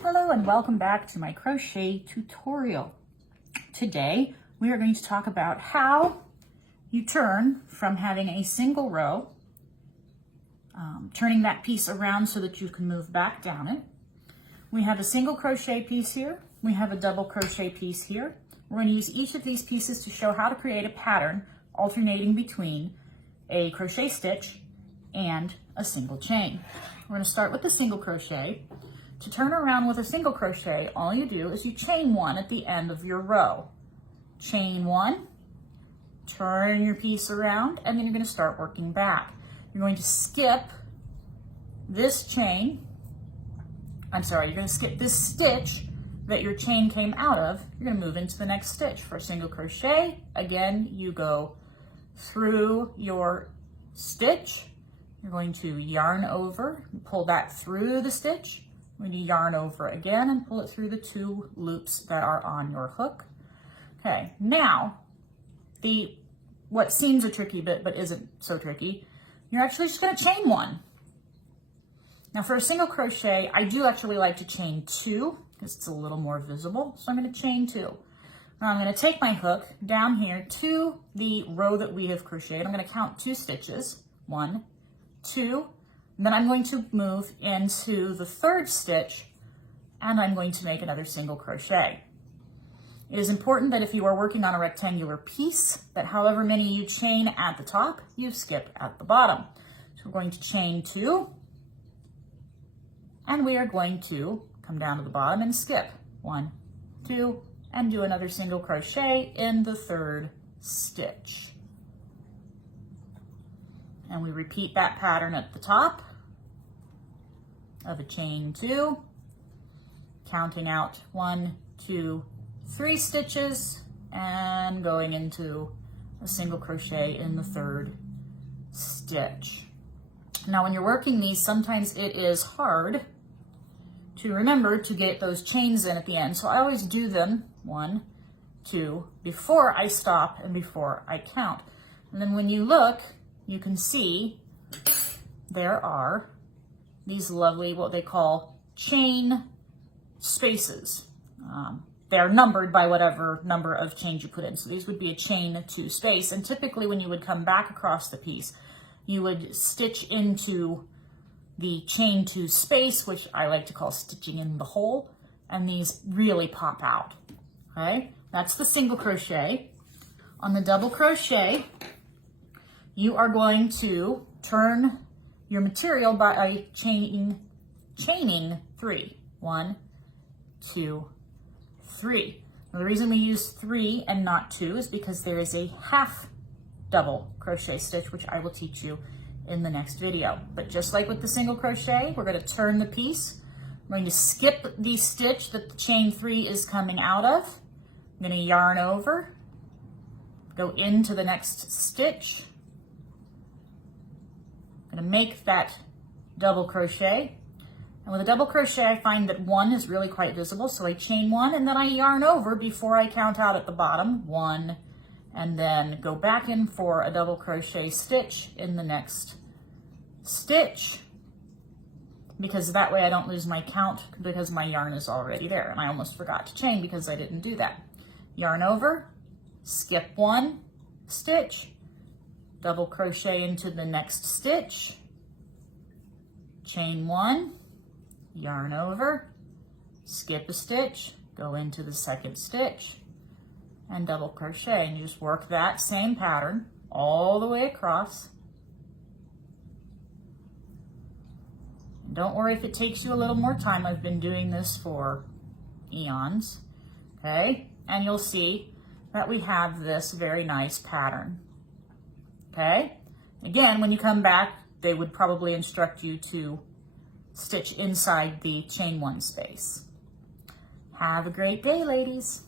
Hello and welcome back to my crochet tutorial. Today we are going to talk about how you turn from having a single row, turning that piece around so that you can move back down it. We have a single crochet piece here. We have a double crochet piece here. We're going to use each of these pieces to show how to create a pattern alternating between a crochet stitch and a single chain. We're going to start with the single crochet. To turn around with a single crochet, all you do is you chain one at the end of your row. Chain one, turn your piece around, and then you're going to start working back. You're going to skip this chain. You're going to skip this stitch that your chain came out of. You're going to move into the next stitch. For a single crochet, again, you go through your stitch. You're going to yarn over, pull that through the stitch. We're going to yarn over again and pull it through the two loops that are on your hook. Okay, now what seems a tricky bit but isn't so tricky, you're actually just going to chain one. Now for a single crochet, I do actually like to chain two because it's a little more visible. So I'm going to chain two. Now I'm going to take my hook down here to the row that we have crocheted. I'm going to count 2 stitches. 1, 2. Then I'm going to move into the third stitch and I'm going to make another single crochet. It is important that if you are working on a rectangular piece, that however many you chain at the top, you skip at the bottom. So we're going to chain 2 and we are going to come down to the bottom and skip 1, 2, and do another single crochet in the third stitch. And we repeat that pattern at the top of a chain 2, counting out 1, 2, 3 stitches and going into a single crochet in the third stitch. Now when you're working these, sometimes it is hard to remember to get those chains in at the end. So I always do them 1, 2 before I stop and before I count. And then when you look, you can see there are these lovely, what they call chain spaces. They are numbered by whatever number of chains you put in. So these would be a chain 2 space. And typically when you would come back across the piece, you would stitch into the chain 2 space, which I like to call stitching in the hole. And these really pop out, okay? That's the single crochet. On the double crochet, you are going to turn your material by chaining 3. 1, 2, 3. Now, the reason we use 3 and not 2 is because there is a half double crochet stitch, which I will teach you in the next video. But just like with the single crochet, we're going to turn the piece. I'm going to skip the stitch that the chain 3 is coming out of. I'm going to yarn over, go into the next stitch. I'm going to make that double crochet. And with a double crochet, I find that 1 is really quite visible. So I chain 1 and then I yarn over before I count out at the bottom. 1, and then go back in for a double crochet stitch in the next stitch. Because that way I don't lose my count because my yarn is already there. And I almost forgot to chain because I didn't do that. Yarn over, skip 1 stitch, double crochet into the next stitch, chain 1, yarn over, skip a stitch, go into the second stitch, and double crochet. And you just work that same pattern all the way across. And don't worry if it takes you a little more time. I've been doing this for eons, okay? And you'll see that we have this very nice pattern. Okay, again, when you come back, they would probably instruct you to stitch inside the chain 1 space. Have a great day, ladies.